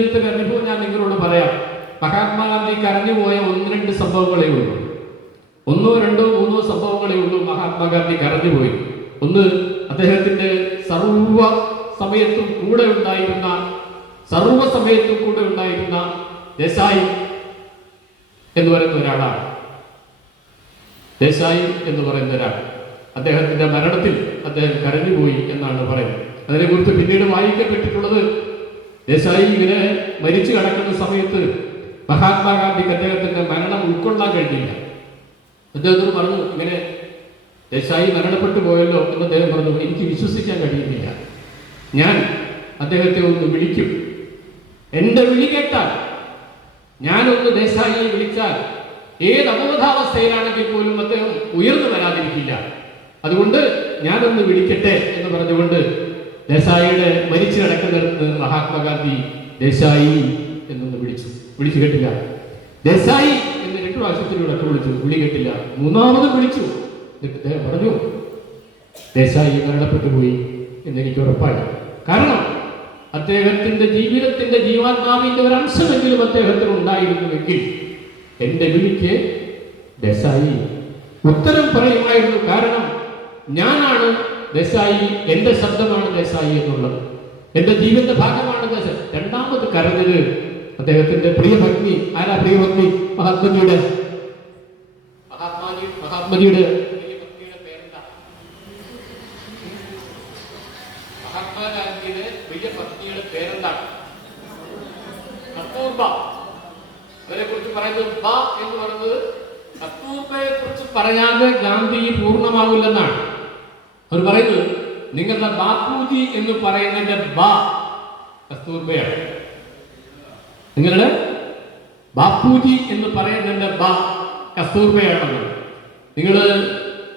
ജീവിതത്തിലെ അനുഭവം ഞാൻ നിങ്ങളോട് പറയാം മഹാത്മാഗാന്ധി കരഞ്ഞുപോയ ഒന്ന് രണ്ട് സംഭവങ്ങളേ ഉള്ളൂ. ഒന്നോ രണ്ടോ മൂന്നോ സംഭവങ്ങളേ ഉള്ളൂ മഹാത്മാഗാന്ധി കരഞ്ഞുപോയി. ഒന്ന് അദ്ദേഹത്തിന്റെ സർവ സമയത്തും കൂടെ ഉണ്ടായിരുന്ന സർവ സമയത്തും കൂടെ ഉണ്ടായിരുന്ന ദേശായി എന്ന് പറയുന്ന ഒരാളാണ്. ദേശായി എന്ന് പറയുന്ന ഒരാൾ. അദ്ദേഹത്തിന്റെ മരണത്തിൽ അദ്ദേഹം കരഞ്ഞുപോയി എന്നാണ് പറയുന്നത്. അതിനെക്കുറിച്ച് പിന്നീട് വായിക്കപ്പെട്ടിട്ടുള്ളത് ദേശായി ഇങ്ങനെ മരിച്ചു കിടക്കുന്ന സമയത്ത് മഹാത്മാഗാന്ധിക്ക് അദ്ദേഹത്തിന്റെ മരണം ഉൾക്കൊള്ളാൻ കഴിഞ്ഞില്ല. അദ്ദേഹത്തിന് പറഞ്ഞു ഇങ്ങനെ ദേശായി മരണപ്പെട്ടു പോയല്ലോ എന്ന് അദ്ദേഹം പറഞ്ഞു എനിക്ക് വിശ്വസിക്കാൻ കഴിയുന്നില്ല. ഞാൻ അദ്ദേഹത്തെ ഒന്ന് വിളിക്കും. എന്റെ വിളി കേട്ടാൽ ഞാനൊന്ന് ദേശായിയെ വിളിച്ചാൽ ഏത് അബോധാവസ്ഥയിലാണെങ്കിൽ പോലും അദ്ദേഹം ഉയർന്നു വരാതിരിക്കില്ല. അതുകൊണ്ട് ഞാനൊന്ന് വിളിക്കട്ടെ എന്ന് പറഞ്ഞുകൊണ്ട് ദേശായിയുടെ മരിച്ചു കിടക്കുന്നിടത്ത് മഹാത്മാഗാന്ധി ദേശായി എന്നൊന്ന് വിളിച്ചു. വിളിച്ചു കേട്ടില്ല. ദേശായി എന്ന് രണ്ടു പ്രാവശ്യത്തിലൂടെ വിളിച്ചു. വിളി കേട്ടില്ല. മൂന്നാമതും വിളിച്ചു. എന്നിട്ട് അദ്ദേഹം പറഞ്ഞു ദേശായി മരണപ്പെട്ടു പോയി എന്ന് എനിക്ക് ഉറപ്പായി കാരണം അദ്ദേഹത്തിന്റെ ജീവിതത്തിന്റെ ജീവാത്മാവിന്റെ ഒരു അംശമെങ്കിലും അദ്ദേഹത്തിന് ഉണ്ടായിരുന്നുവെങ്കിൽ എന്റെ വിളിക്ക് ദേശായി ഉത്തരം പറയുമായിരുന്നു. കാരണം ഞാനാണ് ദേശായി എന്റെ ശബ്ദമാണ് ദേശായി എന്നുള്ളത്. എന്റെ ജീവിതത്തിന്റെ ഭാഗമാണ് രണ്ടാമത് കരഞ്ഞത് അദ്ദേഹത്തിന്റെ പ്രിയഭക്തി ആരാ പ്രിയഭക്തി മഹാത്മജിയുടെ. മഹാത്മാജി മഹാത്മജിയുടെ പറയുന്നത് ബ എന്ന് പറയുന്നത് കസ്തൂർബയെ കുറിച്ച് പറയാതെ ഗാന്ധി പൂർണമാവില്ലെന്നാണ്. അവർ പറയുന്നത് നിങ്ങളുടെ ബാപ്പുജി എന്ന് പറയുന്നതിന്റെ ബാ കസ്തൂർബയാണ് നിങ്ങളുടെ ബാപ്പുജി എന്ന് പറയുന്നതിന്റെ ബാ കസ്തൂർബയാണെന്ന് നിങ്ങൾ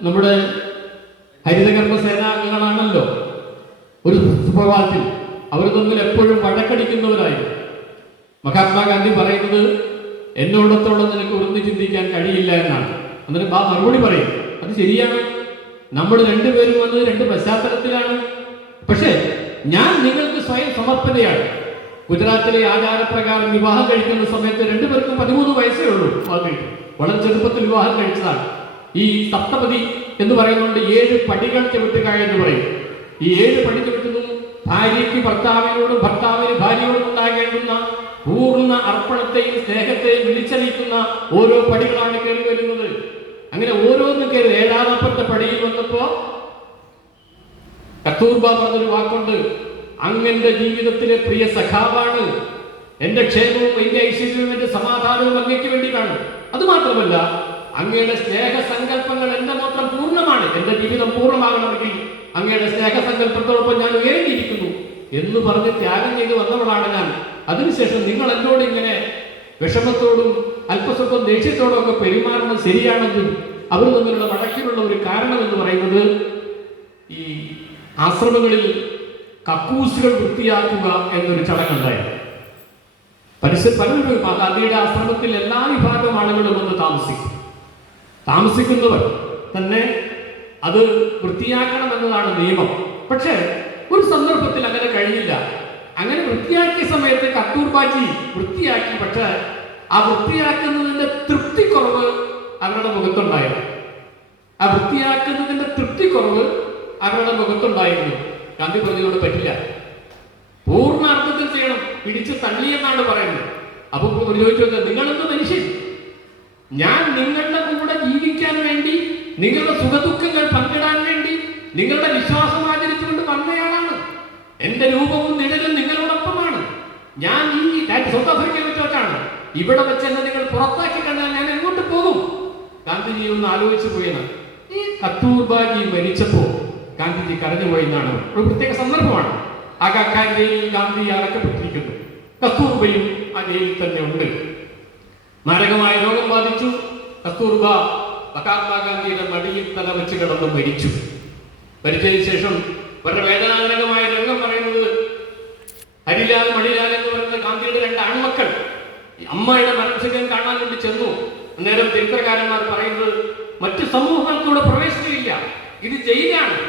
നമ്മുടെ ഹരിതകർമ്മ സേനാംഗങ്ങളാണല്ലോ. ഒരു സുപ്രഭാതത്തിൽ അവർ തമ്മിൽ എപ്പോഴും വഴക്കടിക്കുന്നവരായിരുന്നു മഹാത്മാഗാന്ധി പറയുന്നത് എന്നോടത്തോളം നിനക്ക് ഉറന്നു ചിന്തിക്കാൻ കഴിയില്ല എന്നാണ്. എന്നിട്ട് ബാ മറുപടി പറയും. അത് ശരിയാണ്. നമ്മൾ രണ്ടുപേരും വന്നത് രണ്ട് പശ്ചാത്തലത്തിലാണ്. പക്ഷേ ഞാൻ നിങ്ങൾക്ക് സ്വയം സമർപ്പതയാണ്. ഗുജറാത്തിലെ ആചാരപ്രകാരം വിവാഹം കഴിക്കുന്ന സമയത്ത് രണ്ടുപേർക്കും പതിമൂന്ന് വയസ്സേ ഉള്ളൂ വിവാഹം കഴിക്കും വളരെ ചെറുപ്പത്തിൽ വിവാഹം കഴിച്ചതാണ്. ഈ സപ്തപതി എന്ന് പറയുന്നുണ്ട് ഏഴ് പടികൾ ചവിട്ടുക എന്ന് പറയും. ഈ ഏഴ് പടി ചവിട്ടുന്നു ഭാര്യയ്ക്ക് ഭർത്താവിനോടും ഭർത്താവിന് ഭാര്യയോടും ഉണ്ടാകേണ്ടുന്ന പൂർണ അർപ്പണത്തെയും സ്നേഹത്തെയും വിളിച്ചറിയിക്കുന്ന ഓരോ പടികളാണ് കയറി വരുന്നത്. അങ്ങനെ ഓരോന്നും കയറി ഏഴാമപ്പുറത്തെ പടിയിൽ വന്നപ്പോ കത്തൂർബ പറഞ്ഞൊരു വാക്കുണ്ട്. അങ്ങന്റെ ജീവിതത്തിലെ പ്രിയ സഖാവാണ്. എന്റെ ക്ഷേമവും എന്റെ ഐശ്വര്യവും എന്റെ സമാധാനവും അങ്ങയ്ക്ക് വേണ്ടിയിട്ടാണ്. അത് മാത്രമല്ല അങ്ങയുടെ സ്നേഹസങ്കല്പങ്ങൾ എന്റെ മാത്രം പൂർണമാണ്. എന്റെ ജീവിതം പൂർണമാകണമെങ്കിൽ അങ്ങയുടെ സ്നേഹസങ്കല്പത്തോടൊപ്പം ഞാൻ ഉയരേണ്ടിയിരിക്കുന്നു എന്ന് പറഞ്ഞ് ത്യാഗം ചെയ്ത് വന്നവളാണ് ഞാൻ. അതിനുശേഷം നിങ്ങൾ എന്നോട് ഇങ്ങനെ വിഷമത്തോടും അല്പസ്വല്പം ദേഷ്യത്തോടൊക്കെ പെരുമാറുന്നത് ശരിയാണെങ്കിൽ അവർ തമ്മിലുള്ള വഴക്കിനുള്ള ഒരു കാരണം എന്ന് പറയുന്നത് ഈ ആശ്രമങ്ങളിൽ കക്കൂസുകൾ വൃത്തിയാക്കുക എന്നൊരു ചടങ്ങുണ്ടായിരുന്നു. പരിസര പലരും ഗാന്ധിയുടെ ആശ്രമത്തിൽ എല്ലാ വിഭാഗം ആളുകളും വന്ന് താമസിക്കും. താമസിക്കുന്നവർ തന്നെ അത് വൃത്തിയാക്കണം എന്നതാണ് നിയമം. പക്ഷേ ഒരു സന്ദർഭത്തിൽ അങ്ങനെ കഴിഞ്ഞില്ല. അങ്ങനെ വൃത്തിയാക്കിയ സമയത്ത് കത്തൂർബാജി വൃത്തിയാക്കി പക്ഷേ ആ വൃത്തിയാക്കുന്നതിന്റെ തൃപ്തിക്കുറവ് അവരുടെ മുഖത്തുണ്ടായിരുന്നു. ആ വൃത്തിയാക്കുന്നതിന്റെ തൃപ്തിക്കുറവ് അവരുടെ മുഖത്തുണ്ടായിരുന്നു. ഗാന്ധി പറഞ്ഞതുകൊണ്ട് പറ്റില്ല. പൂർണ അർത്ഥത്തിൽ ചെയ്യണം. പിടിച്ച് തള്ളി എന്നാണ് പറയുന്നത്. അപ്പൊ ചോദിച്ചു നിങ്ങളെന്ത് മനുഷ്യൻ? ഞാൻ നിങ്ങളുടെ കൂടെ ജീവിക്കാൻ വേണ്ടി നിങ്ങളുടെ സുഖദുഃഖങ്ങൾ പങ്കിടാൻ വേണ്ടി നിങ്ങളുടെ വിശ്വാസം ആചരിച്ചുകൊണ്ട് വന്നയാളാണ്. എന്റെ രൂപവും ഇവിടെ വെച്ച് എന്നെ നിങ്ങൾ പുറത്താക്കി കണ്ടാൽ ഞാൻ എങ്ങോട്ട് പോകും? ഗാന്ധിജി ഒന്ന് ആലോചിച്ചു പോയെന്ന്. ഈ കത്തൂർബാജി മരിച്ചപ്പോ ഗാന്ധിജി കരഞ്ഞുപോയി എന്നാണ് ഒരു പ്രത്യേക സന്ദർഭമാണ്. ആഗാഖാൻ ജയിലിൽ ഗാന്ധി അടക്കപ്പെട്ടിരിക്കുന്നു. കസ്തൂർബയും ആ ജയിലിൽ തന്നെ ഉണ്ട്. മാരകമായ രോഗം ബാധിച്ചു. കസ്തൂർബ മഹാത്മാഗാന്ധിയുടെ മടിയിൽ തല വെച്ച് കിടന്ന് മരിച്ചു. മരിച്ചതിന് ശേഷം വളരെ വേദനാജനകമായ രംഗം പറയുന്നത് ഹരിലാൽ മണിലാൽ എന്ന് പറയുന്ന ഗാന്ധിയുടെ രണ്ട് ആൺമക്കൾ അമ്മയുടെ മരണശരീരം കാണാൻ വേണ്ടി ചെന്നു. അന്നേരം ചരിത്രകാരന്മാർ പറയുന്നത് മറ്റു സമൂഹങ്ങൾക്കൂടെ പ്രവേശനമില്ല ഇത് ജയിലാണ്.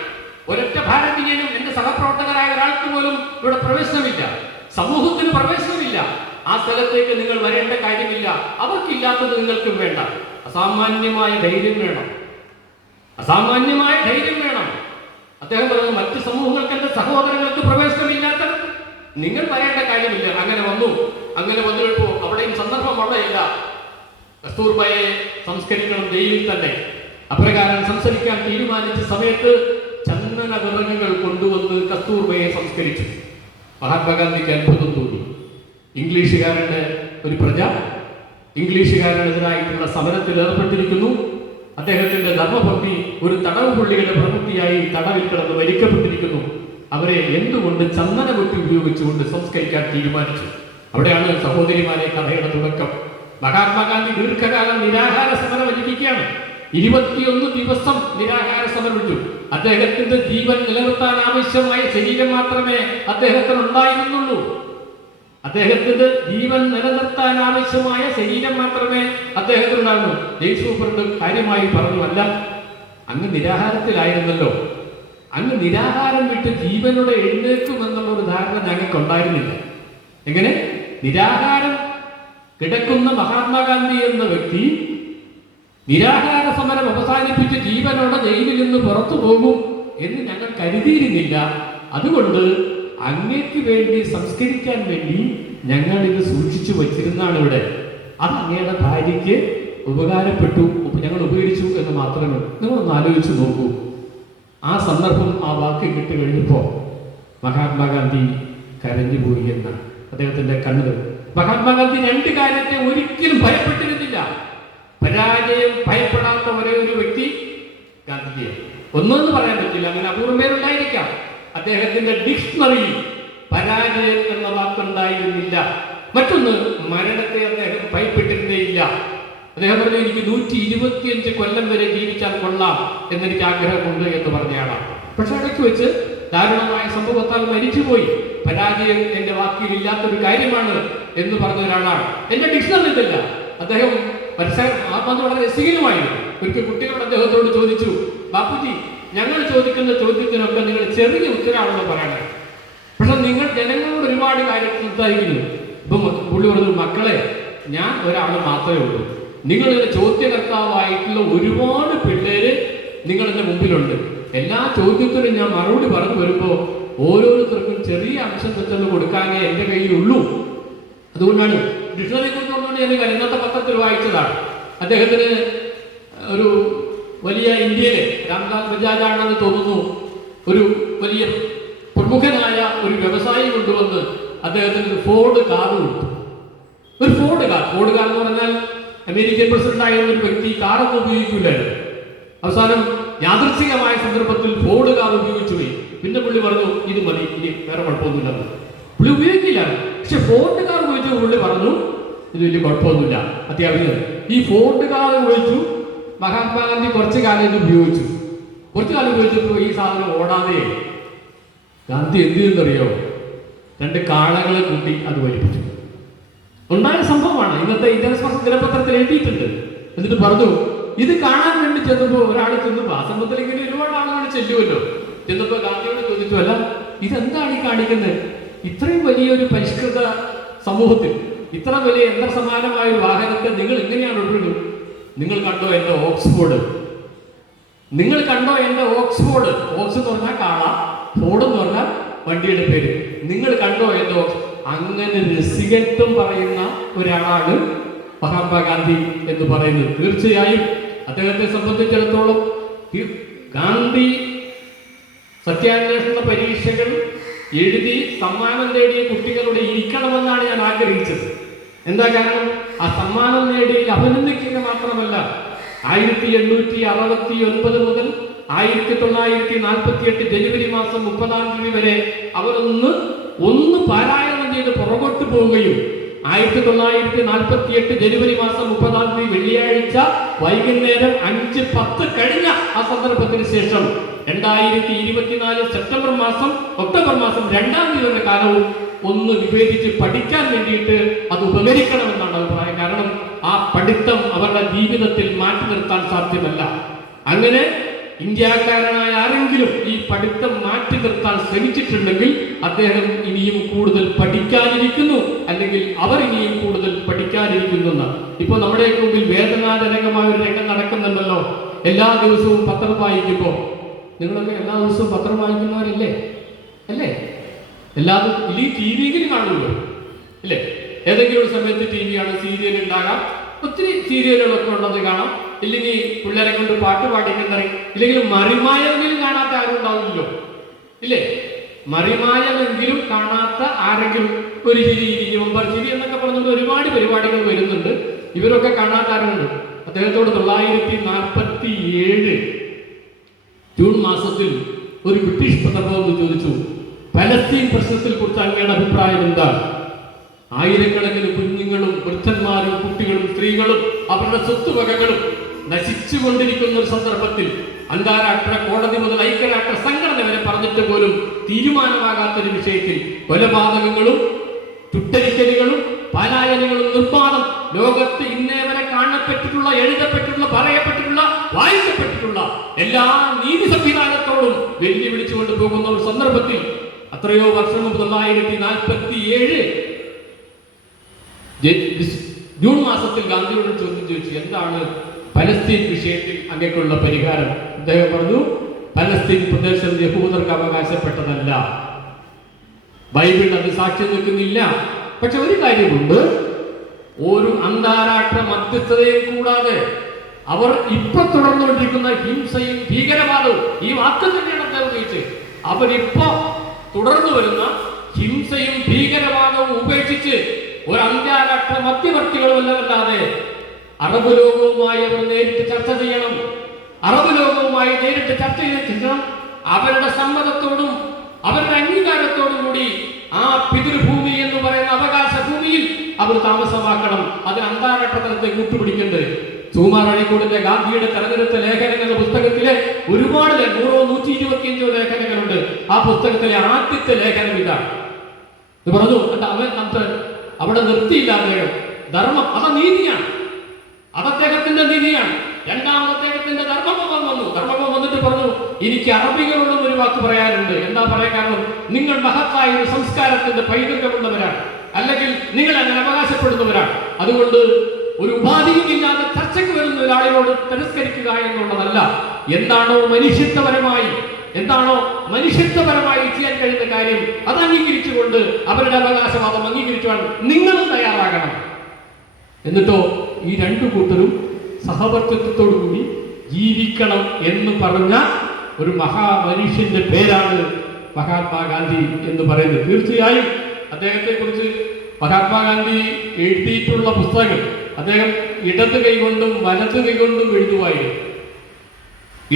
ഒരൊറ്റ ഭാരതീയനും എന്റെ സഹപ്രവർത്തകരായ ഒരാൾക്ക് പോലും ഇവിടെ പ്രവേശനമില്ല. സമൂഹത്തിന് പ്രവേശനമില്ല. ആ സ്ഥലത്തേക്ക് നിങ്ങൾ വരേണ്ട കാര്യമില്ല. അവർക്കില്ലാത്തത് നിങ്ങൾക്കും വേണ്ട. അസാമാന്യമായ ധൈര്യം വേണം. അസാമാന്യമായ ധൈര്യം വേണം. അദ്ദേഹം പറഞ്ഞു മറ്റ് സമൂഹങ്ങൾക്ക് എന്റെ സഹോദരങ്ങൾക്ക് പ്രവേശനമില്ലാത്ത നിങ്ങൾ പറയേണ്ട കാര്യമില്ല. അങ്ങനെ വന്നു. അങ്ങനെ വന്നു കഴിയുമ്പോൾ അവിടെയും സന്ദർഭം അവിടെയില്ല കസ്തൂർബയെ സംസ്കരിക്കണം ജയിലിൽ തന്നെ. അപ്രകാരം സംസരിക്കാൻ തീരുമാനിച്ച സമയത്ത് ചന്ദന വിറകുകൾ കൊണ്ടുവന്ന് കസ്തൂർബയെ സംസ്കരിച്ചു. മഹാത്മാഗാന്ധിക്ക് അത്ഭുതം തോന്നി. ഇംഗ്ലീഷുകാരന്റെ ഒരു പ്രജ ഇംഗ്ലീഷുകാരനെതിരായിട്ടുള്ള സമരത്തിൽ ഏർപ്പെട്ടിരിക്കുന്നു. അദ്ദേഹത്തിന്റെ ധർമ്മഭക്തി ഒരു തടവ് പുള്ളിയുടെ പ്രവൃത്തിയായി തടവിൽ കിടന്ന് മരിക്കപ്പെട്ടിരിക്കുന്നു. അവരെ എന്തുകൊണ്ട് ചന്ദനകുട്ടി ഉപയോഗിച്ചുകൊണ്ട് സംസ്കരിക്കാൻ തീരുമാനിച്ചു? അവിടെയാണ് സഹോദരിമാരെ കഥയുടെ തുടക്കം. മഹാത്മാഗാന്ധി ദീർഘകാലം നിരാഹാര സമരം അനുഷ്ഠിക്കുകയാണ്. ഇരുപത്തിയൊന്ന് ദിവസം നിരാഹാര സമരമിട്ടു അദ്ദേഹത്തിന്റെ ജീവൻ നിലനിർത്താൻ ആവശ്യമായ ശരീരം മാത്രമേ അദ്ദേഹത്തിന് ഉണ്ടായിരുന്നുള്ളൂ. അദ്ദേഹത്തിന്റെ ജീവൻ നിലനിർത്താൻ ആവശ്യമായ ശരീരം മാത്രമേ അദ്ദേഹത്തിനുണ്ടാകുന്നു ജയ്സൂപ്രണ്ട് കാര്യമായി പറഞ്ഞു അല്ല അങ്ങ് നിരാഹാരത്തിലായിരുന്നല്ലോ. അങ്ങ് നിരാഹാരം വിട്ട് ജീവനോടെ എഴുന്നേൽക്കുമെന്നുള്ള ഒരു ധാരണ ഞങ്ങൾക്ക് ഉണ്ടായിരുന്നില്ല. എങ്ങനെ? നിരാഹാരം കിടക്കുന്ന മഹാത്മാഗാന്ധി എന്ന വ്യക്തി നിരാഹാര സമരം അവസാനിപ്പിച്ച് ജീവനോടെ ജയിലിൽ നിന്ന് പുറത്തു പോകും എന്ന് ഞങ്ങൾ കരുതിയിരുന്നില്ല. അതുകൊണ്ട് അങ്ങേക്ക് വേണ്ടി സംസ്കരിക്കാൻ വേണ്ടി ഞങ്ങൾ ഇത് സൂക്ഷിച്ചു വച്ചിരുന്നാണ് ഇവിടെ. അത് അങ്ങയുടെ ഭാര്യയ്ക്ക് ഉപകാരപ്പെട്ടു ഉപ- ഞങ്ങൾ ഉപകരിച്ചു എന്ന് മാത്രമേ നിങ്ങളൊന്ന് ആലോചിച്ച് നോക്കൂ. ആ സന്ദർഭം ആ വാക്ക് കിട്ടി കഴിഞ്ഞപ്പോൾ മഹാത്മാഗാന്ധി കരഞ്ഞുപോയി എന്ന അദ്ദേഹത്തിന്റെ കണ്ണുകൾ. മഹാത്മാഗാന്ധി രണ്ട് കാര്യത്തെ ഒരിക്കലും ഭയപ്പെട്ടിരുന്നില്ല. പരാജയം ഭയപ്പെടാത്ത ഒരേ ഒരു വ്യക്തി ഗാന്ധിജിയാണ്. ഒന്നെന്ന് പറയാൻ പറ്റില്ല അങ്ങനെ അപൂർവം പേരുണ്ടായിരിക്കാം അദ്ദേഹത്തിന്റെ ഡിക്ഷണറിയിൽ പരാജയം എന്ന വാക്കുണ്ടായിരുന്നില്ല. മറ്റൊന്ന് മരണത്തെ അദ്ദേഹം ഭയപ്പെട്ടിരുന്നേയില്ല. അദ്ദേഹം പറഞ്ഞു എനിക്ക് നൂറ്റി ഇരുപത്തിയഞ്ച് കൊല്ലം വരെ ജീവിച്ചാൽ കൊള്ളാം എന്നെനിക്ക് ആഗ്രഹമുണ്ട് എന്ന് പറഞ്ഞയാണ് പക്ഷെ ഇടയ്ക്ക് വെച്ച് ദാരുണമായ സംഭവത്താൽ മരിച്ചുപോയി. പരാജയം എന്റെ വാക്കിൽ ഇല്ലാത്തൊരു കാര്യമാണ് എന്ന് പറഞ്ഞ ഒരാളാണ്. എന്റെ ഡിക്ഷണറി ഇതല്ല. അദ്ദേഹം ആത്മാവ് വളരെ രസികനുമായിരുന്നു. ഒരിക്കൽ കുട്ടികളോട് അദ്ദേഹത്തോട് ചോദിച്ചു ബാപ്പുജി ഞങ്ങൾ ചോദിക്കുന്ന ചോദ്യത്തിനൊക്കെ നിങ്ങൾ ചെറിയ ഉത്തരമാണെന്ന് പറയണേ. പക്ഷെ നിങ്ങൾ ജനങ്ങളോട് ഒരുപാട് കാര്യങ്ങൾ സംസാരിക്കുന്നു. ഇപ്പം പുള്ളി പറഞ്ഞു മക്കളെ ഞാൻ ഒരാൾ മാത്രമേ ഉള്ളൂ. ഇതിന്റെ ചോദ്യകർത്താവായിട്ടുള്ള ഒരുപാട് പിള്ളേര് നിങ്ങളുടെ മുമ്പിലുണ്ട്. എല്ലാ ചോദ്യത്തിനും ഞാൻ മറുപടി പറഞ്ഞു വരുമ്പോൾ ഓരോരുത്തർക്കും ചെറിയ അംശം തെറ്റെന്ന് കൊടുക്കാനേ എന്റെ കയ്യിലുള്ളൂ. അതുകൊണ്ടാണ് ഡിക്ഷണറി കുറിച്ച് പറഞ്ഞുകൊണ്ട് ഞാൻ ഇന്നത്തെ പത്രത്തിൽ വായിച്ചതാണ്. അദ്ദേഹത്തിന് ഒരു വലിയ ഇന്ത്യയിലെ രാംലാൽ ബജാജാണെന്ന് തോന്നുന്നു. ഒരു വലിയ പ്രമുഖനായ ഒരു വ്യവസായി കൊണ്ടുവന്ന് അദ്ദേഹത്തിന് ഫോർഡ് കാർ കൊടുത്തു. ഒരു ഫോർഡ് കാർ ഫോർഡ് കാർ എന്ന് പറഞ്ഞാൽ അമേരിക്കൻ പ്രസിഡന്റ് ആയിരുന്ന ഒരു വ്യക്തി കാറൊന്നും ഉപയോഗിക്കില്ലായിരുന്നു അവസാനം യാദൃശികമായ സന്ദർഭത്തിൽ ഫോർഡ് കാർ ഉപയോഗിച്ചു പോയി. പിന്നെ പുള്ളി പറഞ്ഞു ഇത് മതി ഇനി വേറെ കുഴപ്പമൊന്നുമില്ലെന്ന് പുള്ളി ഉപയോഗിക്കില്ല. പക്ഷെ ഫോർഡ് കാർ ഉപയോഗിച്ചു പുള്ളി പറഞ്ഞു ഇത് വലിയ കുഴപ്പമൊന്നുമില്ല. അത്യാവശ്യം. ഈ ഫോർഡ് കാർ ഉപയോഗിച്ചു. മഹാത്മാഗാന്ധി കുറച്ച് കാലം ഇത് ഉപയോഗിച്ചു. കുറച്ച് കാലം ഉപയോഗിച്ചപ്പോൾ ഈ സാധനം ഓടാതെ ഗാന്ധി എന്ത് ചെയ്യുന്നറിയോ രണ്ട് കാളകളെ കൂട്ടി അത് വലിപ്പിച്ചു. ഉണ്ടായ സംഭവമാണ്. ഇന്നത്തെ ഇന്ത്യൻ ദിനപത്രത്തിൽ എഴുതിയിട്ടുണ്ട്. എന്നിട്ട് പറഞ്ഞു ഇത് കാണാൻ വേണ്ടി ചെന്നപ്പോൾ ഒരാൾ ചെന്നപ്പോ ആ സംഭവത്തിൽ ഇങ്ങനെ ഒരുപാട് ആളുകൾ ചെല്ലുമല്ലോ ചെന്നപ്പോൾ ഗാന്ധിയോട് ചോദിച്ചു അല്ല ഇതെന്താണ് ഈ കാണിക്കുന്നത്? ഇത്രയും വലിയൊരു പരിഷ്കൃത സമൂഹത്തിൽ ഇത്ര വലിയ യന്ത്രസമാനമായ ഒരു വാഹനത്തെ നിങ്ങൾ എങ്ങനെയാണ് ഒഴുകുന്നത് നിങ്ങൾ കണ്ടോ എന്റെ ഓക്സ്ഫോർഡ്? നിങ്ങൾ കണ്ടോ എന്റെ ഓക്സ്ഫോർഡ്? ഓക്സ് എന്ന് പറഞ്ഞാൽ കാള ഫോർഡ് എന്ന് പറഞ്ഞാൽ വണ്ടിയുടെ പേര്. നിങ്ങൾ കണ്ടോ എന്റെ ഓക്സ് അങ്ങനെ രസികത്വം പറയുന്ന ഒരാളാണ് മഹാത്മാഗാന്ധി എന്ന് പറയുന്നത്. തീർച്ചയായും അദ്ദേഹത്തെ സംബന്ധിച്ചിടത്തോളം ഗാന്ധി സത്യാന്വേഷണ പരീക്ഷകൾ എഴുതി സമ്മാനം നേടിയ കുട്ടികളുടെ ഇരിക്കണമെന്നാണ് ഞാൻ ആഗ്രഹിച്ചത്. എന്താ കാരണം? ആ സമ്മാനം നേടി അഭിനന്ദിക്കുക മാത്രമല്ല ആയിരത്തി എണ്ണൂറ്റി അറുപത്തി ഒൻപത് മുതൽ ആയിരത്തി തൊള്ളായിരത്തി നാൽപ്പത്തി എട്ട് ജനുവരി മാസം മുപ്പതാം തീയതി വരെ അവരൊന്ന് ഒന്ന് പാരായണം ചെയ്ത് പുറകോട്ട് പോവുകയും ആയിരത്തി തൊള്ളായിരത്തി നാൽപ്പത്തി എട്ട് ജനുവരി മാസം മുപ്പതാം തീയതി വെള്ളിയാഴ്ച വൈകുന്നേരം അഞ്ച് പത്ത് കഴിഞ്ഞ ആ സന്ദർഭത്തിന് ശേഷം രണ്ടായിരത്തി ഇരുപത്തിനാല് സെപ്റ്റംബർ മാസം ഒക്ടോബർ മാസം രണ്ടാം തീയതി വരെ കാലവും ഒന്ന് വിഭേദിച്ച് പഠിക്കാൻ വേണ്ടിയിട്ട് അത് ഉപകരിക്കണമെന്നാണ് അഭിപ്രായം. കാരണം ആ പഠിത്തം അവരുടെ ജീവിതത്തിൽ മാറ്റി നിർത്താൻ സാധ്യമല്ല. അങ്ങനെ ഇന്ത്യക്കാരനായ ആരെങ്കിലും ഈ പഠിത്തം മാറ്റി നിർത്താൻ ശ്രമിച്ചിട്ടുണ്ടെങ്കിൽ അദ്ദേഹം ഇനിയും കൂടുതൽ പഠിക്കാനിരിക്കുന്നു അല്ലെങ്കിൽ അവർ ഇനിയും കൂടുതൽ പഠിക്കാനിരിക്കുന്നു. എന്നാണ് ഇപ്പൊ നമ്മുടെയൊക്കെ മുമ്പിൽ വേദനാജനകമായ ഒരു രംഗം നടക്കുന്നുണ്ടല്ലോ. എല്ലാ ദിവസവും പത്രം വായിക്കുമ്പോൾ. നിങ്ങളൊക്കെ എല്ലാ ദിവസവും പത്രം വായിക്കുന്നവരല്ലേ? അല്ലേ? എല്ലാവരും ഈ ടി വിയിൽ കാണുമല്ലോ. അല്ലേ? ഏതെങ്കിലും ഒരു സമയത്ത് ടി വി ആണ് സീരിയൽ ഉണ്ടാകാം. ഒത്തിരി സീരിയലുകളൊക്കെ ഉണ്ടെന്ന് കാണാം. ഇല്ലെങ്കിൽ പിള്ളേരെ കൊണ്ട് പാട്ട് പാടിക്കുന്നറി ഇല്ലെങ്കിൽ മറിമായെങ്കിലും കാണാത്ത ആരും ഉണ്ടാവില്ലല്ലോ ഇല്ലേ? മറിമായമെങ്കിലും കാണാത്ത ആരെങ്കിലും ഒരു ചിരി ഇരി ഒമ്പർ ചിരി എന്നൊക്കെ പറഞ്ഞുകൊണ്ട് ഒരുപാട് പരിപാടികൾ വരുന്നുണ്ട്. ഇവരൊക്കെ കാണാത്ത ആരുണ്ട് അദ്ദേഹത്തോട് തൊള്ളായിരത്തി നാൽപ്പത്തി ഏഴ് ജൂൺ മാസത്തിൽ ഒരു ബ്രിട്ടീഷ് പത്രപ്രവർത്തകർ ചോദിച്ചു പലസ്തീൻ പ്രശ്നത്തിൽ കുറിച്ച് അങ്ങയുടെ അഭിപ്രായം എന്താണ് ആയിരക്കണക്കിന് കുഞ്ഞുങ്ങളും വൃദ്ധന്മാരും കുട്ടികളും സ്ത്രീകളും അവരുടെ സ്വത്തുവകകളും നശിച്ചുകൊണ്ടിരിക്കുന്ന ഒരു സന്ദർഭത്തിൽ അന്താരാഷ്ട്ര കോടതി മുതൽ ഐക്യരാഷ്ട്ര സംഘടന വരെ പറഞ്ഞിട്ട് പോലും തീരുമാനമാകാത്ത ഒരു വിഷയത്തിൽ കൊലപാതകങ്ങളും ചുട്ടരിക്കലുകളും പലായനങ്ങളും നിർമ്മാണം ലോകത്ത് ഇന്നേ വരെ കാണപ്പെട്ടിട്ടുള്ള എഴുതപ്പെട്ടിട്ടുള്ള പറയപ്പെട്ടിട്ടുള്ള വായിക്കപ്പെട്ടിട്ടുള്ള എല്ലാ നീതി സംവിധാനത്തോടും വെല്ലുവിളിച്ചുകൊണ്ട് പോകുന്ന ഒരു സന്ദർഭത്തിൽ അത്രയോ വർഷം മുമ്പ് തൊള്ളായിരത്തി നാൽപ്പത്തി ഏഴ് ജൂൺ മാസത്തിൽ ഗാന്ധിയോട് ചോദ്യം ചോദിച്ചു എന്താണ് പലസ്തീൻ വിഷയത്തിൽ അങ്ങേക്കുള്ള പരിഹാരം. അദ്ദേഹം പറഞ്ഞു പലസ്തീൻ പ്രദേശം യഹൂദർക്ക് അവകാശപ്പെട്ടതല്ല. ബൈബിൾ അത് സാക്ഷ്യം നിൽക്കുന്നില്ല. പക്ഷെ ഒരു കാര്യമുണ്ട്. ഒരു അന്താരാഷ്ട്ര മധ്യസ്ഥതയും കൂടാതെ അവർ ഇപ്പൊ തുടർന്നുകൊണ്ടിരിക്കുന്ന ഹിംസയും ഭീകരവാദവും ഈ വാക്ക് തന്നെയാണ് അദ്ദേഹം ഉപയോഗിച്ചത് അവരിപ്പോ തുടർന്നു വരുന്ന ഹിംസയും ഭീകരവാദവും ഉപേക്ഷിച്ച് ഒരു അന്താരാഷ്ട്ര മധ്യവർത്തികളുമല്ലാതെ അറബ് ലോകവുമായി അവർ നേരിട്ട് ചർച്ച ചെയ്യണം. അറബ് ലോകവുമായി നേരിട്ട് ചർച്ച ചെയ്യണം അവരുടെ സമ്മതത്തോടും അവരുടെ അംഗീകാരത്തോടും കൂടി ആ പിതൃഭൂമി എന്ന് പറയുന്ന അവകാശ ഭൂമിയിൽ അവർ താമസമാക്കണം. അത് അന്താരാഷ്ട്ര തലത്തെ കൂട്ടുപിടിക്കേണ്ടത് സുകുമാർ അഴിക്കോടിന്റെ ഗാന്ധിയുടെ തെരഞ്ഞെടുത്ത ലേഖനങ്ങൾ എന്ന പുസ്തകത്തിലെ ഒരുപാട് നൂറോ നൂറ്റി ഇരുപത്തിയഞ്ചോ ലേഖനങ്ങളുണ്ട്. ആ പുസ്തകത്തിലെ ആദ്യത്തെ ലേഖനം ഇതാണ് ഇത് പറഞ്ഞു അവൻ അവിടെ നിർത്തിയില്ല അദ്ദേഹം ധർമ്മം അത നീതിയാണ്. അത് അദ്ദേഹത്തിന്റെ നീതിയാണ് രണ്ടാമത് അദ്ദേഹത്തിന്റെ ധർമ്മബോധം വന്നു. ധർമ്മബോധം വന്നിട്ട് പറഞ്ഞു എനിക്ക് അറബികളോടും ഒരു വാക്ക് പറയാനുണ്ട്. എന്താ പറയാൻ കാരണം? നിങ്ങൾ മഹത്തായ ഒരു സംസ്കാരത്തിന്റെ പൈതൃകമുള്ളവരാണ്. അല്ലെങ്കിൽ നിങ്ങൾ അങ്ങനെ അവകാശപ്പെടുന്നവരാണ്. അതുകൊണ്ട് ഒരു ഉപാധിയും ഇല്ലാതെ ചർച്ചയ്ക്ക് വരുന്ന ഒരാളിനോട് തിരസ്കരിക്കുക എന്നുള്ളതല്ല. എന്താണോ മനുഷ്യത്വപരമായി എന്താണോ മനുഷ്യത്വപരമായി ചെയ്യാൻ കഴിയുന്ന കാര്യം അത് അംഗീകരിച്ചുകൊണ്ട് അവരുടെ അവകാശവാദം അംഗീകരിച്ചുകൊണ്ട് നിങ്ങളും തയ്യാറാകണം. എന്നിട്ടോ ഈ രണ്ടു കൂട്ടരും സഹവർത്തിത്വത്തോടുകൂടി ജീവിക്കണം എന്ന് പറഞ്ഞ ഒരു മഹാമനുഷ്യന്റെ പേരാണ് മഹാത്മാഗാന്ധി എന്ന് പറയുന്നത്. തീർച്ചയായും അദ്ദേഹത്തെ കുറിച്ച് മഹാത്മാഗാന്ധി എഴുതിയിട്ടുള്ള പുസ്തകങ്ങൾ അദ്ദേഹം ഇടത് കൈകൊണ്ടും വലത് കൈകൊണ്ടും എഴുതുമായിരുന്നു.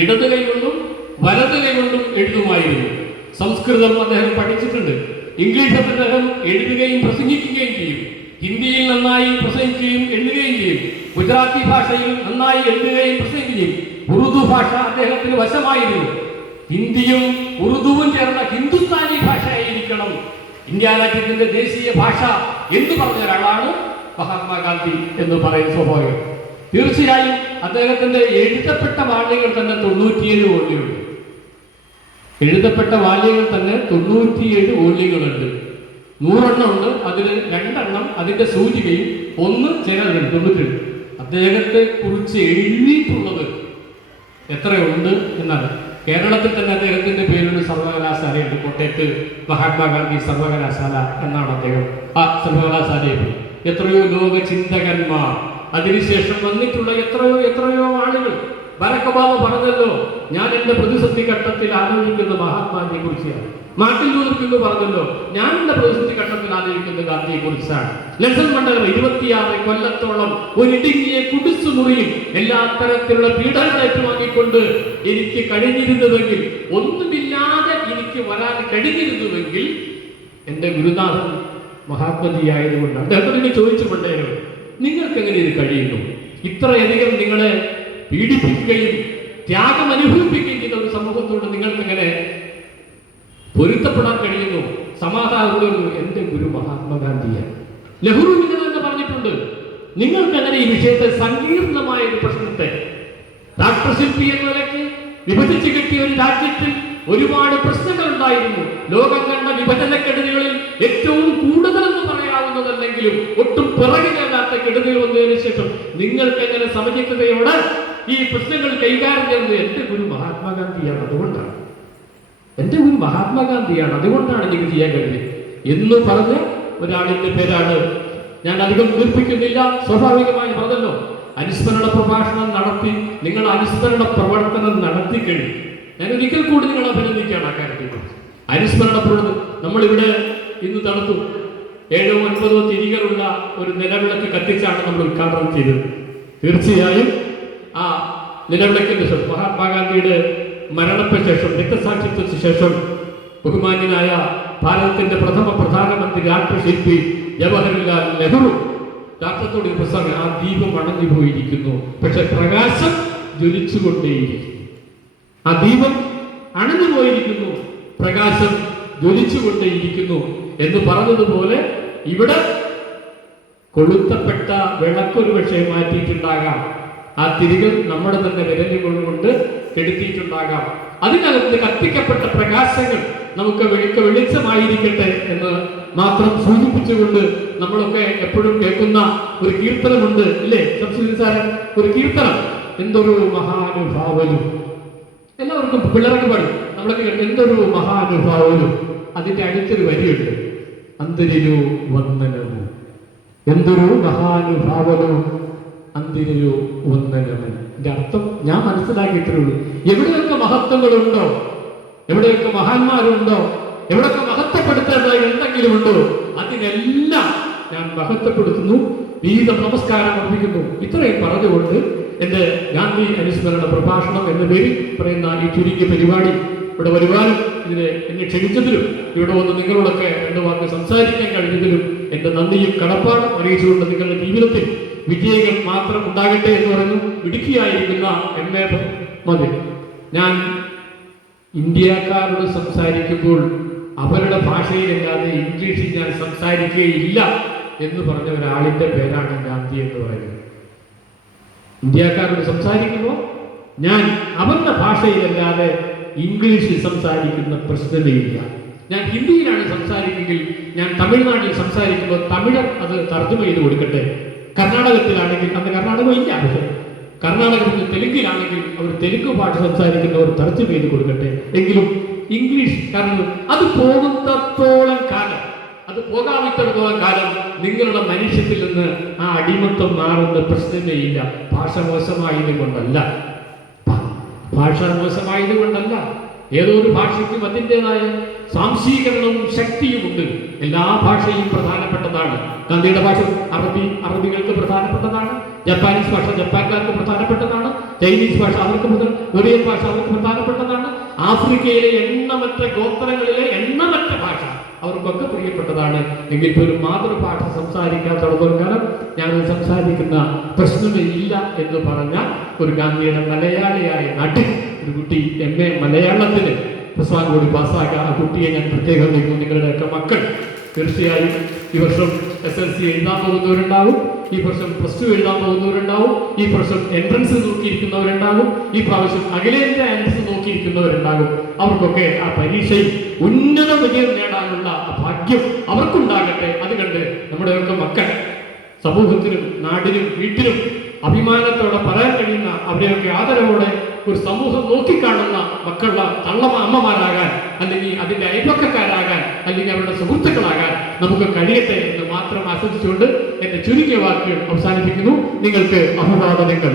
ഇടത് കൈകൊണ്ടും വലത് കൈകൊണ്ടും എഴുതുമായിരുന്നു. സംസ്കൃതം അദ്ദേഹം പഠിച്ചിട്ടുണ്ട്. ഇംഗ്ലീഷ് അദ്ദേഹം എഴുതുകയും പ്രസംഗിക്കുകയും ചെയ്യും. ഹിന്ദിയിൽ നന്നായി പ്രസംഗിക്കുകയും എഴുതുകയും ചെയ്യും. ഗുജറാത്തി ഭാഷയിൽ നന്നായി എഴുതുകയും പ്രസംഗിക്കുകയും ഉറുദു ഭാഷ അദ്ദേഹത്തിന് വശമായിരുന്നു. ഹിന്ദിയും ഉറുദുവും ചേർന്ന ഹിന്ദുസ്ഥാനി ഭാഷയായിരിക്കണം. ഇന്ത്യ രാജ്യത്തിന്റെ ദേശീയ ഭാഷ എന്ന് പറഞ്ഞ ഒരാളാണ് മഹാത്മാഗാന്ധി എന്ന് പറയുന്ന സ്വാഭാവികം. തീർച്ചയായും അദ്ദേഹത്തിന്റെ എഴുതപ്പെട്ട വാള്യങ്ങൾ തന്നെ തൊണ്ണൂറ്റിയേഴ് ഓല്യുണ്ട് എഴുതപ്പെട്ട വാല്യങ്ങൾ തന്നെ തൊണ്ണൂറ്റിയേഴ് വോള്യങ്ങളുണ്ട്. നൂറെണ്ണം ഉണ്ട്. അതിൽ രണ്ടെണ്ണം അതിന്റെ സൂചികയും ഒന്ന് ചേരുന്നുണ്ട് തൊണ്ണൂറ്റിയേഴ് അദ്ദേഹത്തെ കുറിച്ച് എഴുതിയിട്ടുള്ളത് എത്രയുണ്ട് എന്നാണ്. കേരളത്തിൽ തന്നെ അദ്ദേഹത്തിന്റെ പേരിൽ സർവകലാശാലയുണ്ട്. കോട്ടയത്ത് മഹാത്മാഗാന്ധി സർവകലാശാല എന്നാണ് അദ്ദേഹം. ആ സർവകലാശാലയിൽ എത്രയോ ലോക ചിന്തകന്മാർ അതിനുശേഷം വന്നിട്ടുള്ള എത്രയോ എത്രയോ ആളുകൾ. ഒബാമ പറഞ്ഞല്ലോ ഞാൻ എന്റെ പ്രതിസന്ധി ഘട്ടത്തിൽ ആലോചിക്കുന്ന മഹാത്മാജിയെ കുറിച്ചാണ് മാർട്ടിൻ ലൂതർ പറഞ്ഞല്ലോ ഞാൻ എന്റെ പ്രതിസന്ധി ഘട്ടത്തിൽ ആലോചിക്കുന്ന ഗാന്ധിയെ കുറിച്ചാണ്. നെൽസൺ മണ്ഡലം ഇരുപത്തിയാറ് കൊല്ലത്തോളം ഒരു ഇടുങ്ങിയ കുടിച്ചു മുറിയും എല്ലാ തരത്തിലുള്ള പീഡനം ഏറ്റുവാങ്ങിക്കൊണ്ട് എനിക്ക് കഴിഞ്ഞിരുന്നതെങ്കിൽ ഒന്നുമില്ലാതെ എനിക്ക് വരാൻ കഴിഞ്ഞിരുന്നുവെങ്കിൽ എന്റെ ഗുരുനാഥൻ മഹാത്മജി ആയതുകൊണ്ട് അദ്ദേഹത്തിന് ചോദിച്ചു കൊണ്ടേരും നിങ്ങൾക്ക് എങ്ങനെ ഇത് കഴിയുന്നു? ഇത്രയധികം നിങ്ങളെ പീഡിപ്പിക്കുകയും ത്യാഗം അനുഭവിപ്പിക്കുകയും ചെയ്ത ഒരു സമൂഹത്തോട് നിങ്ങൾക്ക് എങ്ങനെ പൊരുത്തപ്പെടാൻ കഴിയുന്നു. സമാധാനം എന്റെ ഗുരു മഹാത്മാഗാന്ധിയാണ് നെഹ്റു ഇങ്ങനെ തന്നെ പറഞ്ഞിട്ടുണ്ട്. നിങ്ങൾക്ക് എങ്ങനെ ഈ വിഷയത്തെ സങ്കീർണമായ ഒരു പ്രശ്നത്തെ? രാഷ്ട്രശില്പി എന്ന നിലയ്ക്ക് വിഭജിച്ചു കിട്ടിയ ഒരു രാജ്യത്തിൽ ഒരുപാട് പ്രശ്നങ്ങൾ ഉണ്ടായിരുന്നു. ലോകം കണ്ട വിഭജനക്കെടുതികളിൽ ഏറ്റവും കൂടുതൽ എന്ന് പറയാവുന്നതല്ലെങ്കിലും ഒട്ടും പിറകിലല്ലാത്ത കെടുതികൾ വന്നതിന് ശേഷം നിങ്ങൾക്ക് എങ്ങനെ സമചിത്തതയോടെ ഈ പ്രശ്നങ്ങൾ കൈകാര്യം ചെയ്യുന്നത് എന്റെ ഗുരു മഹാത്മാഗാന്ധിയാണ്? അതുകൊണ്ടാണ്. എന്റെ ഒരു മഹാത്മാഗാന്ധിയാണ്. അതുകൊണ്ടാണ് എനിക്ക് ചെയ്യാൻ കഴിഞ്ഞത്. എന്ന് പറഞ്ഞ ഒരാളിന്റെ പേരാണ് ഞാൻ അധികം തീർപ്പിക്കുന്നില്ല സ്വാഭാവികമായി പറഞ്ഞല്ലോ അനുസ്മരണ പ്രഭാഷണം നടത്തി നിങ്ങൾ അനുസ്മരണ പ്രവർത്തനം നടത്തി കഴിഞ്ഞു. ഞാൻ ഒരിക്കൽ കൂടി നിങ്ങൾ അഭിനന്ദിക്കുകയാണ് ആ കാര്യത്തിൽ അനുസ്മരണ പ്രവർത്തനം നമ്മളിവിടെ ഇന്ന് നടത്തും ഏഴോ ഒൻപതോ തിരികളുള്ള ഒരു നിലവിളക്ക് കത്തിച്ചാണ് നമ്മൾ ഉദ്ഘാടനം ചെയ്തത്. തീർച്ചയായും ആ നിലവിളക്കിന്റെ മഹാത്മാഗാന്ധിയുടെ മരണപ്പെട്ട ശേഷം രക്തസാക്ഷിത്വത്തിന് ശേഷം ബഹുമാന്യനായ ഭാരതത്തിന്റെ പ്രഥമ പ്രധാനമന്ത്രി രാഷ്ട്രശില്പി ജവഹർലാൽ നെഹ്റു രാഷ്ട്രത്തോട് പ്രസംഗം ആ ദീപം അണഞ്ഞു പോയിരിക്കുന്നു. പക്ഷെ പ്രകാശം ജ്വലിച്ചുകൊണ്ടേയിരിക്കുന്നു. ആ ദീപം അണഞ്ഞു പോയിരിക്കുന്നു. പ്രകാശം ജ്വലിച്ചുകൊണ്ടേയിരിക്കുന്നു. എന്ന് പറഞ്ഞതുപോലെ ഇവിടെ കൊളുത്തപ്പെട്ട വിളക്കൊരു പക്ഷേ മാറ്റിയിട്ടുണ്ടാകാം. ആ തിരികൾ നമ്മുടെ തന്നെ വിരലുകൾ കൊണ്ട് കെടുത്തിയിട്ടുണ്ടാകാം. അതിനകത്ത് കത്തിക്കപ്പെട്ട പ്രകാശങ്ങൾ നമുക്ക് വെളിക്ക വെളിച്ചമായിരിക്കട്ടെ എന്ന് മാത്രം സൂചിപ്പിച്ചുകൊണ്ട് നമ്മളൊക്കെ എപ്പോഴും കേൾക്കുന്ന ഒരു കീർത്തനമുണ്ട് ഇല്ലേ? സംസ്കൃതി ഒരു കീർത്തനം. എന്തൊരു മഹാനുഭാവനും. എല്ലാവർക്കും പിള്ളേർക്ക് പാടും. നമ്മളൊക്കെ എന്തൊരു മഹാനുഭാവനും. അതിന്റെ അടുത്തൊരു വരിയുണ്ട്. അന്തരിരു വന്ദനവും. എന്തൊരു മഹാനുഭാവനവും അന്തിരയോ ഒന്നനവൻ എന്റെ അർത്ഥം ഞാൻ മനസ്സിലാക്കിയിട്ടേ ഉള്ളൂ എവിടെയൊക്കെ മഹത്വങ്ങളുണ്ടോ? എവിടെയൊക്കെ മഹാന്മാരുണ്ടോ? എവിടെയൊക്കെ മഹത്വപ്പെടുത്തേണ്ടതായി എന്തെങ്കിലും ഉണ്ടോ അതിനെല്ലാം ഞാൻ മഹത്വപ്പെടുത്തുന്നു. വിവിധ നമസ്കാരം അർപ്പിക്കുന്നു. ഇത്രയും പറഞ്ഞുകൊണ്ട് എന്റെ ഗാന്ധി അനുസ്മരണ പ്രഭാഷണം എന്ന പേരിൽ പറയുന്ന ഈ ചുരുങ്ങിയ പരിപാടി ഇവിടെ വരുവാനും ഇതിനെ എന്നെ ക്ഷണിച്ചതിലും ഇവിടെ വന്ന് നിങ്ങളോടൊക്കെ രണ്ട് വാക്ക് സംസാരിക്കാൻ കഴിഞ്ഞതിലും എന്റെ നന്ദിയും കടപ്പാടും അറിയിച്ചുകൊണ്ട് നിങ്ങളുടെ ജീവിതത്തിൽ വിജയങ്ങൾ മാത്രം ഉണ്ടാകട്ടെ എന്ന് പറയുന്നു. ഇടുക്കിയായിരിക്കുന്ന എം എ മതി. ഞാൻ ഇന്ത്യക്കാരോട് സംസാരിക്കുമ്പോൾ അവരുടെ ഭാഷയിലല്ലാതെ ഇംഗ്ലീഷിൽ ഞാൻ സംസാരിക്കുകയില്ല എന്ന് പറഞ്ഞ ഒരാളിന്റെ പേരാണ് ഗാന്ധി എന്ന് പറയുന്നത്. ഇന്ത്യക്കാരോട് സംസാരിക്കുമ്പോൾ ഞാൻ അവരുടെ ഭാഷയിലല്ലാതെ ഇംഗ്ലീഷിൽ സംസാരിക്കുന്ന പ്രശ്നതയില്ല. ഞാൻ ഹിന്ദിയിലാണ് സംസാരിക്കുമെങ്കിൽ ഞാൻ തമിഴ്നാട്ടിൽ സംസാരിക്കുമ്പോൾ തമിഴർ അത് തർജമ ചെയ്ത് കൊടുക്കട്ടെ. കർണാടകത്തിലാണെങ്കിൽ അന്ന് കർണാടകം ഇല്ല. പക്ഷേ കർണാടകത്തിൽ തെലുങ്കിലാണെങ്കിൽ അവർ തെലുങ്ക് ഭാഷ സംസാരിക്കുന്നവർ തർജം ചെയ്ത് കൊടുക്കട്ടെ. എങ്കിലും ഇംഗ്ലീഷ് കാരണം അത് പോകുന്നത്തോളം കാലം അത് പോകാവിടത്തോളം കാലം നിങ്ങളുടെ മനുഷ്യത്തിൽ നിന്ന് ആ അടിമത്വം മാറുന്ന പ്രശ്നമേ ഇല്ല ഭാഷ മോശമായത് കൊണ്ടല്ല ഭാഷ മോശമായത് കൊണ്ടല്ല ഏതോ ഒരു ഭാഷയ്ക്കും അതിന്റെതായ സാംശീകരണവും ശക്തിയുമുണ്ട് എല്ലാ ഭാഷയും പ്രധാനപ്പെട്ടതാണ്. ഗാന്ധിയുടെ ഭാഷ അറബി അറബികൾക്ക് പ്രധാനപ്പെട്ടതാണ്. ജപ്പാനീസ് ഭാഷ ജപ്പാൻകാർക്ക് പ്രധാനപ്പെട്ടതാണ്. ചൈനീസ് ഭാഷ അവർക്ക് മുതൽ കൊറിയൻ ഭാഷ അവർക്ക് പ്രധാനപ്പെട്ടതാണ്. ആഫ്രിക്കയിലെ എണ്ണമറ്റ ഗോത്രങ്ങളിലെ എണ്ണമറ്റ ഭാഷ. അവർക്കൊക്കെ പ്രിയപ്പെട്ടതാണ്. എങ്കിൽ പോലും മാതൃഭാഷ സംസാരിക്കാത്തടത്തോളം കാലം ഞങ്ങൾ സംസാരിക്കുന്ന പ്രശ്നമേ ഇല്ല എന്ന് പറഞ്ഞ ഒരു ഗാന്ധിയുടെ മലയാളിയായ നാട്ടിൽ ഒരു കുട്ടി എം എ മലയാളത്തിന് പ്രസവാൻ കൂടി പാസ്സാക്കുക ആ കുട്ടിയെ ഞാൻ പ്രത്യേകം നിൽക്കും നിങ്ങളുടെയൊക്കെ മക്കൾ തീർച്ചയായും ഈ വർഷം എസ് എൽ സി എഴുതാൻ പോകുന്നവരുണ്ടാവും. ഈ വർഷം പ്ലസ് ടു എഴുതാൻ പോകുന്നവരുണ്ടാവും. ഈ വർഷം എൻട്രൻസ് നോക്കിയിരിക്കുന്നവരുണ്ടാവും. ഈ പ്രാവശ്യം അഖിലേന്ത്യാ എൻട്രൻസ് നോക്കിയിരിക്കുന്നവരുണ്ടാകും. അവർക്കൊക്കെ ആ പരീക്ഷയിൽ ഉന്നത വിജയം നേടാനുള്ള ആ ഭാഗ്യം അവർക്കുണ്ടാകട്ടെ. അത് കണ്ട് നമ്മുടെയൊക്കെ മക്കൾ സമൂഹത്തിനും നാടിനും വീട്ടിനും അഭിമാനത്തോടെ പറയാൻ കഴിയുന്ന അവരെയൊക്കെ ആദരവോടെ ഒരു സമൂഹം നോക്കിക്കാണുന്ന മക്കളുടെ തള്ളമ അമ്മമാരാകാൻ അല്ലെങ്കിൽ അതിന്റെ അയൽപക്കക്കാരാകാൻ അല്ലെങ്കിൽ അവരുടെ സുഹൃത്തുക്കളാകാൻ നമുക്ക് കഴിയട്ടെ എന്ന് മാത്രം ആശംസിച്ചുകൊണ്ട് എന്റെ ചുരുങ്ങിയ വാക്കുകൾ അവസാനിപ്പിക്കുന്നു. നിങ്ങൾക്ക് അഭിവാദനങ്ങൾ.